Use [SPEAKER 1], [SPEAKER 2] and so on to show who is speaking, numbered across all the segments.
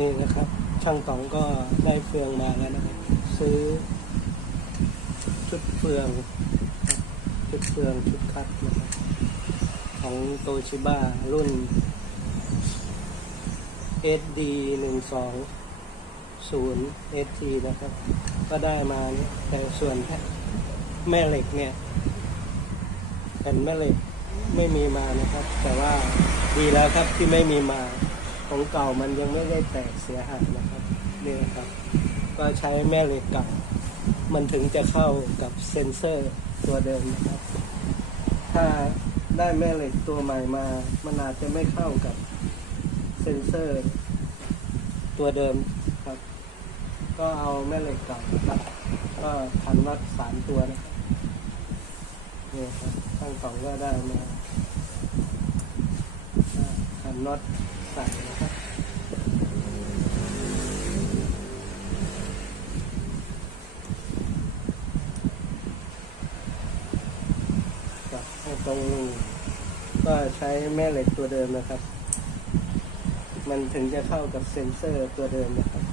[SPEAKER 1] นี่นะครับ ช่างต๋องก็ได้เฟืองมาแล้วนะครับ ซื้อ ชุดเฟือง ชุดเฟืองชุดคัดนะครับของโตชิบ้ารุ่น SD หนึ่งสองศูนย์ ST นะครับ ก็ได้มาเนี่ยแต่ส่วนแม่เหล็กเนี่ยแผ่นแม่เหล็กไม่มีมานะครับ แต่ว่าดีแล้วครับที่ไม่มีมา ของเก่ามันยังไม่ได้แตกเสียหายนะครับนี่นะครับ ก็ใช้แม่เหล็กเก่ามันถึงจะเข้ากับเซ็นเซอร์ตัวเดิมนะครับ ถ้าได้แม่เหล็กตัวใหม่มา มันอาจจะไม่เข้ากับเซ็นเซอร์ ตัวเดิมครับ ก็เอาแม่เหล็กเก่าครับ ก็พันน็อตสามตัวนะครับนี่ครับตั้งสองก็ได้มาพันน็อตใส่ นะครับครับให้ตรงก็ใช้แม่เหล็กตัวเดิมนะครับ มันถึงจะเข้ากับเซ็นเซอร์ตัวเดิมนะครับ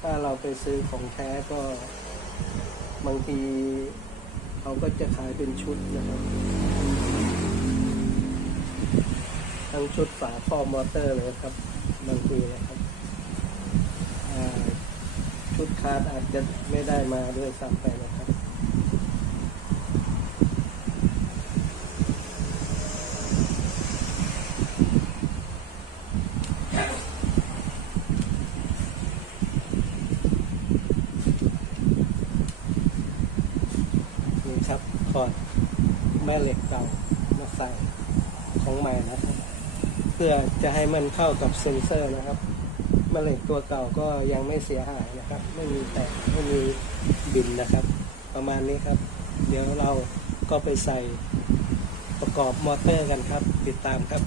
[SPEAKER 1] ถ้าเราไปซื้อของแท้ก็บางทีเขาก็จะขายเป็นชุดนะครับทั้งชุดฝาครอมอเตอร์เลยครับ บางทีนะครับ คุดคาร์ดอาจจะไม่ได้มาด้วยซ้ำไปนะครับ นี่ครับถอดแม่เหล็กเก่ามาใส่ของใหม่นะครับ เพื่อจะให้มันเข้ากับเซ็นเซอร์นะครับ มะเหล็งตัวเก่าก็ยังไม่เสียหายนะครับ ไม่มีแตกไม่มีบินนะครับ ประมาณนี้ครับ เดี๋ยวเราก็ไปใส่ประกอบมอเตอร์กันครับ ติดตามครับ